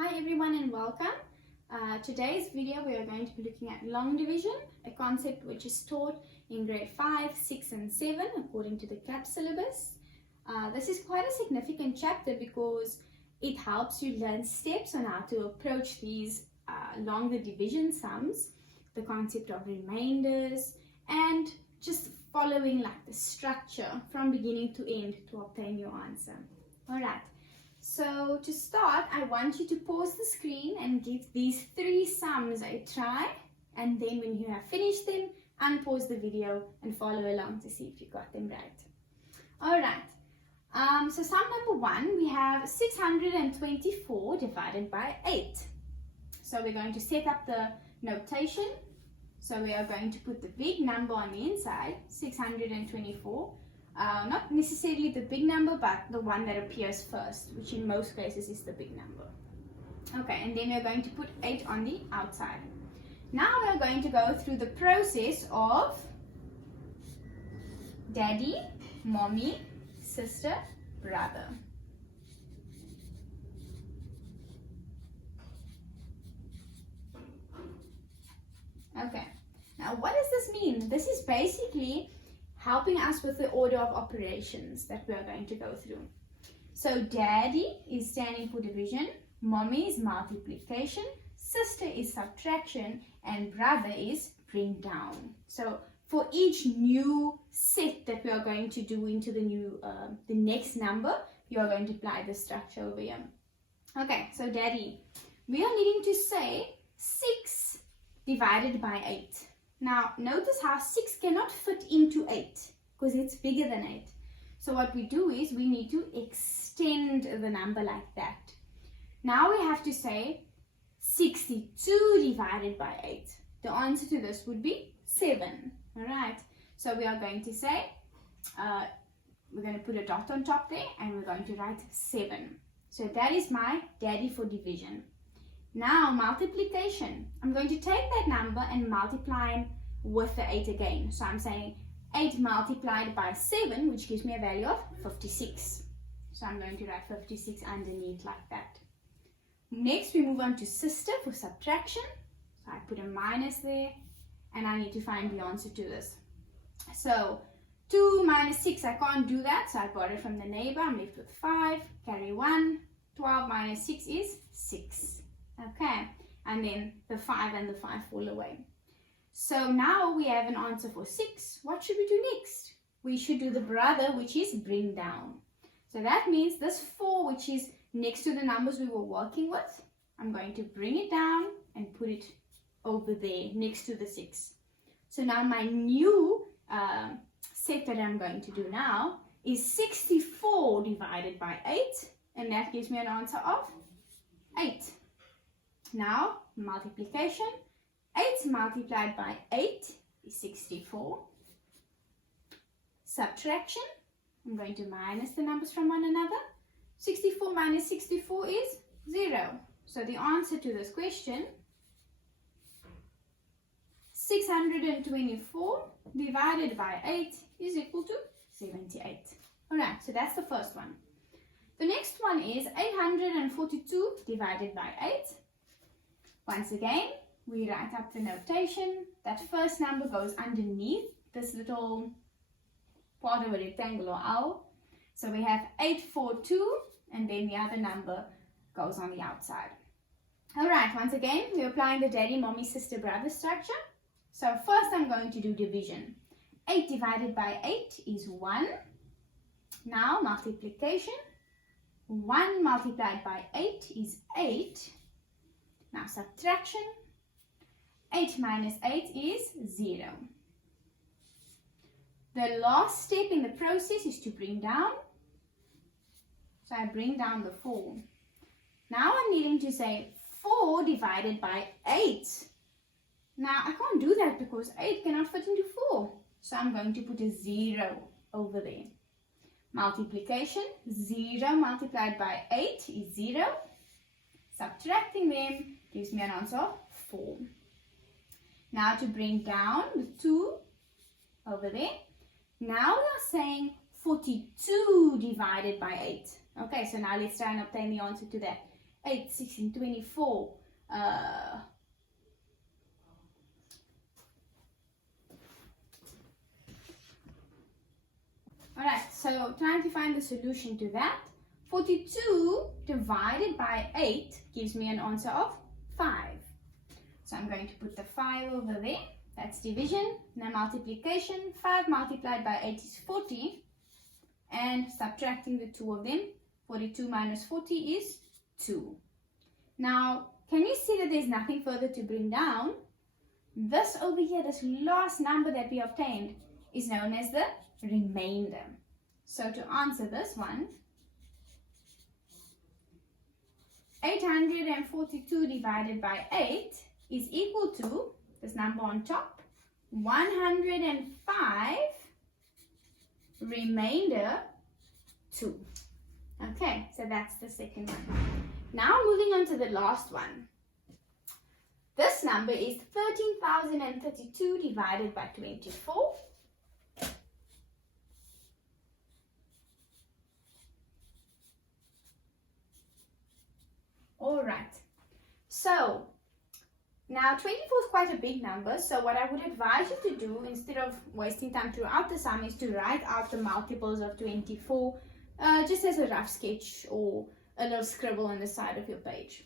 Hi everyone and welcome. Today's video we are going to be looking at long division, a concept which is taught in grade 5, 6 and 7 according to the CAP syllabus. This is quite a significant chapter because it helps you learn steps on how to approach these longer division sums, the concept of remainders, and just following like the structure from beginning to end to obtain your answer. Alright. So to start, I want you to pause the screen and give these 3 sums a try, and then when you have finished them, unpause the video and follow along to see if you got them right. Alright, so sum number 1, we have 624 divided by 8. So we're going to set up the notation. So we are going to put the big number on the inside, 624. Not necessarily the big number, but the one that appears first, which in most cases is the big number. Okay, and then we're going to put 8 on the outside. Now we're going to go through the process of daddy, mommy, sister, brother. Okay, now what does this mean? This is basically helping us with the order of operations that we are going to go through. So daddy is standing for division, mommy is multiplication, sister is subtraction, and brother is bring down. So for each new set that we are going to do into the next number, you are going to apply the structure over here. Okay, so daddy, we are needing to say 6 divided by 8. Now, notice how 6 cannot fit into 8 because it's bigger than 8. So what we do is we need to extend the number like that. Now we have to say 62 divided by 8. The answer to this would be 7. Alright, so we are going to say, we're going to put a dot on top there and we're going to write 7. So that is my daddy for division. Now multiplication, I'm going to take that number and multiply with the 8 again. So I'm saying 8 multiplied by 7, which gives me a value of 56. So I'm going to write 56 underneath like that. Next we move on to sister for subtraction. So I put a minus there and I need to find the answer to this. So 2 minus 6, I can't do that, so I got it from the neighbor. I'm left with 5, carry 1, 12 minus 6 is 6. Okay, and then the 5 and the 5 fall away. So now we have an answer for 6. What should we do next? We should do the brother, which is bring down. So that means this 4, which is next to the numbers we were working with, I'm going to bring it down and put it over there next to the 6. So now my new set that I'm going to do now is 64 divided by 8, and that gives me an answer of 8. Now, multiplication, 8 multiplied by 8 is 64. Subtraction, I'm going to minus the numbers from one another. 64 minus 64 is 0. So the answer to this question, 624 divided by 8 is equal to 78. Alright, so that's the first one. The next one is 842 divided by 8. Once again, we write up the notation. That first number goes underneath this little part of a rectangle or owl. So we have 842 and then the other number goes on the outside. Alright, once again, we're applying the daddy, mommy, sister, brother structure. So first I'm going to do division. 8 divided by 8 is 1. Now multiplication. 1 multiplied by 8 is 8. Now subtraction, 8 minus 8 is 0. The last step in the process is to bring down. So I bring down the 4. Now I'm needing to say 4 divided by 8. Now I can't do that because 8 cannot fit into 4. So I'm going to put a 0 over there. Multiplication, 0 multiplied by 8 is 0. Subtracting them gives me an answer of 4. Now to bring down the 2 over there. Now we are saying 42 divided by 8. Okay, so now let's try and obtain the answer to that. 8, 16, 24. Alright, so trying to find the solution to that. 42 divided by 8 gives me an answer of 5. So I'm going to put the 5 over there. That's division. Now multiplication. 5 multiplied by 8 is 40. And subtracting the two of them, 42 minus 40 is 2. Now, can you see that there's nothing further to bring down? This over here, this last number that we obtained, is known as the remainder. So to answer this one, 842 divided by 8 is equal to, this number on top, 105 remainder 2. Okay, so that's the second one. Now moving on to the last one. This number is 13,032 divided by 24. Alright, so now 24 is quite a big number, so what I would advise you to do instead of wasting time throughout the sum is to write out the multiples of 24 just as a rough sketch or a little scribble on the side of your page.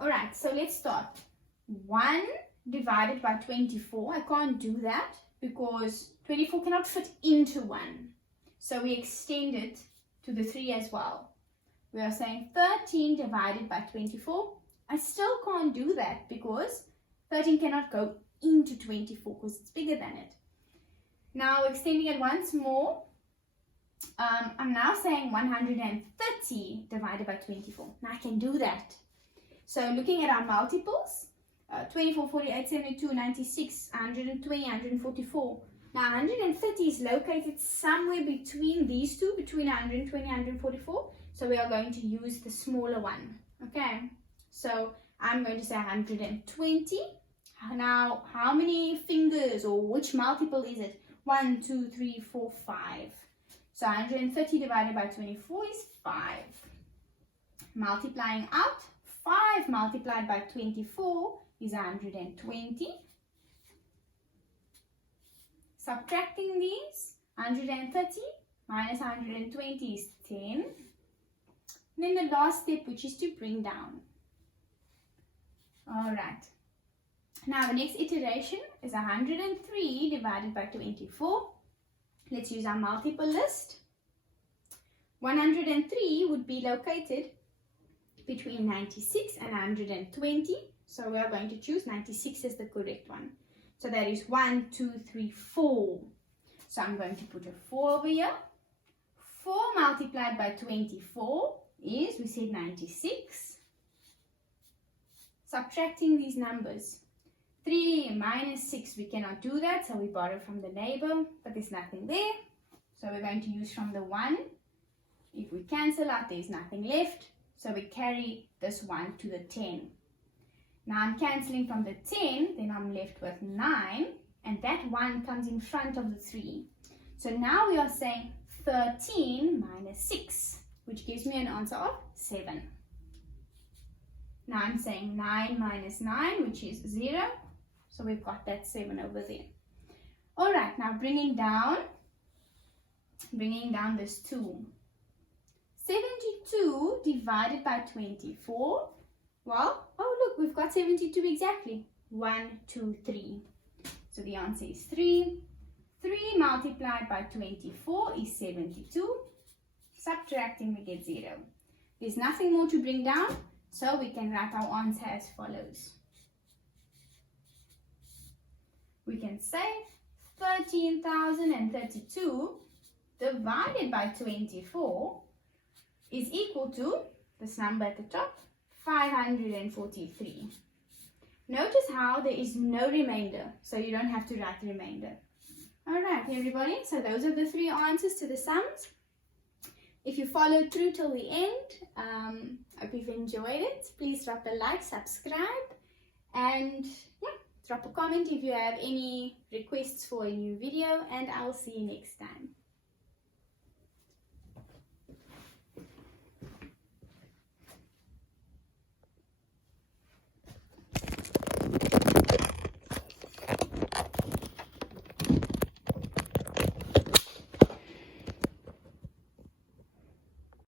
Alright, so let's start. 1 divided by 24, I can't do that because 24 cannot fit into 1. So we extend it to the 3 as well. We are saying 13 divided by 24. I still can't do that because 13 cannot go into 24 because it's bigger than it. Now extending it once more, I'm now saying 130 divided by 24. Now I can do that. So looking at our multiples, 24, 48, 72, 96, 120, 144. Now 130 is located somewhere between these two, between 120 and 144. So we are going to use the smaller one. Okay, so I'm going to say 120. Now, how many fingers or which multiple is it? 1, 2, 3, 4, 5. So 130 divided by 24 is 5. Multiplying out, 5 multiplied by 24 is 120. Subtracting these, 130 minus 120 is 10. And then the last step, which is to bring down. Alright. Now the next iteration is 103 divided by 24. Let's use our multiple list. 103 would be located between 96 and 120. So we are going to choose 96 as the correct one. So that is 1, 2, 3, 4. So I'm going to put a 4 over here. 4 multiplied by 24 is, we said 96. Subtracting these numbers. 3 minus 6, we cannot do that, so we borrow from the neighbor, but there's nothing there. So we're going to use from the 1. If we cancel out, there's nothing left. So we carry this 1 to the 10. Now I'm cancelling from the 10, then I'm left with 9, and that 1 comes in front of the 3. So now we are saying 13 minus 6, which gives me an answer of 7. Now I'm saying 9 minus 9, which is 0. So we've got that 7 over there. Alright, now bringing down this 2. 72 divided by 24. Well, oh look, we've got 72 exactly. 1, 2, 3. So the answer is 3. 3 multiplied by 24 is 72. Subtracting, we get 0. There's nothing more to bring down, so we can write our answer as follows. We can say 13,032 divided by 24 is equal to this number at the top, 543. Notice how there is no remainder, so you don't have to write the remainder. Alright everybody, so those are the 3 answers to the sums. If you followed through till the end, hope you've enjoyed it. Please drop a like, subscribe, and yeah, drop a comment if you have any requests for a new video, and I'll see you next time.